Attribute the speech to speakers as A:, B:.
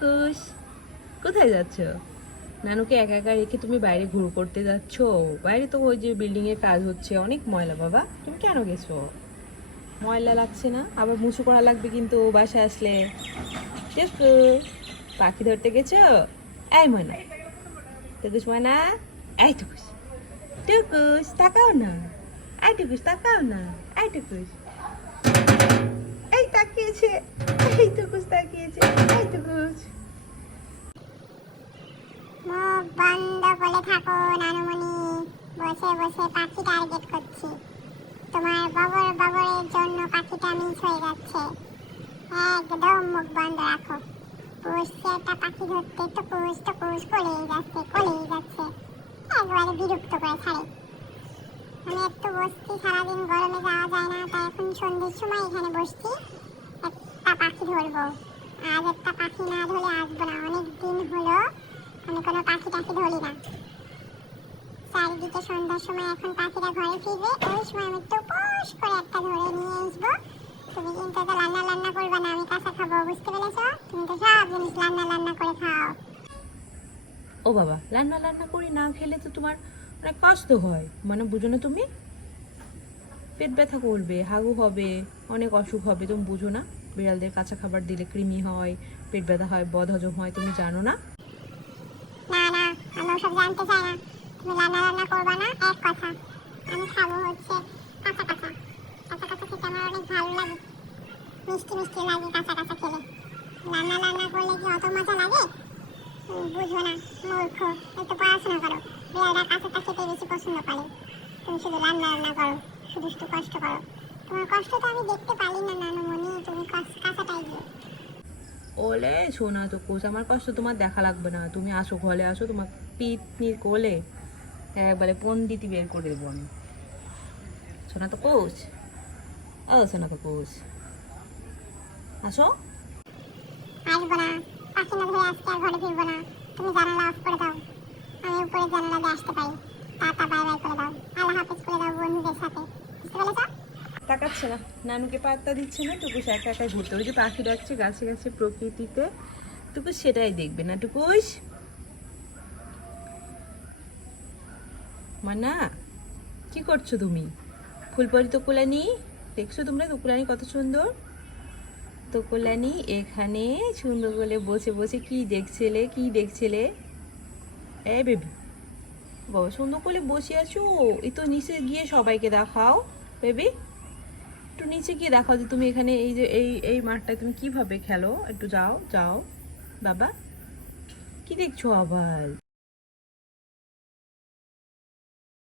A: টুকুস কোথায় যাচ্ছ? নানুকে একা একা রেখে তুমি বাইরে ঘুর করতে যাচ্ছ? বাইরে তো ওই যে বিল্ডিং এর কাজ হচ্ছে, অনেক ময়লা বাবা। তুমি কেন গেছো? ময়লা লাগছে না? আবার মুছু করা লাগবে কিন্তু বাসায় আসলে। পাখি ধরতে গেছো? এই ময়না। টুকুস ময়না। এই টুকুস। টুকুস, তাকাও না। এই টুকুস, তাকাও না। এই টুকুস। এই তাকিয়েছে। এই টুকুস তাকিয়েছে এই টুকুস
B: মুখ বন্ধ করে থাকো নানুমণি বসে বসে পাখি টার্গেট করছি। তোমার ববর ববরের জন্য পাখিটা মিস হয়ে যাচ্ছে। একদম মুখ বন্ধ রাখো। বসছে একটা পাখি ধরতে, তো কুস তো কুস করেই যাচ্ছে করেই যাচ্ছে। একবারে বিরক্ত করে ছাড়ে। আমি একটু বসছি, সারাদিন গরমে যাওয়া যায় না, তাই এখন সন্ধ্যের সময় এখানে বসছি। একটা পাখি ধরবো। আজ একটা পাখি না ধরে আসব না। অনেক দিন হলো আমি কোনো পাখি টাখি ধরি না। চারিদিকে সন্ধ্যার সময় এখন পাখিরা ঘরে ফিরবে ওই সময় আমি টুপুস করে একটা ধরে নিয়ে আসব। তুমি কিন্তু এটা রান্না রান্না করবে না আমি কাঁচা খাব বুঝতে পেরেছ? তুমি তো সব জিনিস রান্না রান্না করে খাও।
A: ও বাবা রান্না রান্না করে না খেলে তো তোমার অনেক কষ্ট হয়। মানে বুঝো না তুমি? পেট ব্যথা করবে হাগু হবে অনেক অসুখ হবে তুমি বুঝো না? বিড়ালদের কাঁচা খাবার দিলে কৃমি হয় পেট ব্যথা হয় বদহজম হয় তুমি জানো না?
B: না না আমি ওসব জানতে চাই না। তুমি রান্না রান্না করবে না, এক কথা। আমি খাব হচ্ছে কাঁচা কাঁচা। কাঁচা কাঁচা খেতে আমার অনেক ভালো লাগে। মিষ্টি মিষ্টি লাগে কাঁচা কাঁচা খেলে। রান্না রান্না করলে কি অত মজা লাগে? বুঝো না, মূর্খ। একটু পড়াশোনা করো। বিড়ালরা কাঁচাটা খেতে বেশি পছন্দ করে। তুমি শুধু রান্না রান্না করো, শুধু শুধু কষ্ট করো। তোমার কষ্ট তো আমি দেখতে পারি না, নানুমণি, তুমি কাঁচ- কাঁচাটাই দিও।
A: ওলে, শোনা তো কোচ আমার কষ্ট তোমার দেখা লাগবে না। তুমি আসো, ঘরে আসো, তোমার পিতনির কোলে। একবারে পন্ডিতি বের করে দেবো আমি। শোনা তো কোচ? ও শোনা তো কোচ। আসো।
B: আসব না। পাখি না ধরে আজকে আর ঘরে ফিরবো না। তুমি জানালা অফ করে দাও। আমি উপরে জানালা দিয়ে আসতে পারি। টাটা বাই বাই করে দাও। আল্লাহ হাফেজ করে দাও বন্ধুদের সাথে। বুঝতে পেরেছ?
A: তাকাচ্ছে না। নানুকে পাত্তা দিচ্ছে না টুকুস একা একা ঘুরতে। ওই যে পাখি ডাকছে গাছে গাছে প্রকৃতিতে। টুকুস সেটাই দেখবে না। টুকুস মানা, কি করছ তুমি? ফুলপরি তো তোকুলানি? দেখছ তোমরা তোকুলানি কত সুন্দর? তোকুলানি এখানে সুন্দর করে বসে বসে কি দেখছিলে কি দেখছিলে? এই বেবি, বাবা সুন্দর করে বসে আছো? এই তো নিচে গিয়ে সবাইকে দেখাও, বেবি। একটু নিচে গিয়ে দেখাও যে তুমি এখানে এই যে এই এই মাঠটায় তুমি কীভাবে খেলো? একটু যাও যাও, বাবা। কি দেখছ আবার?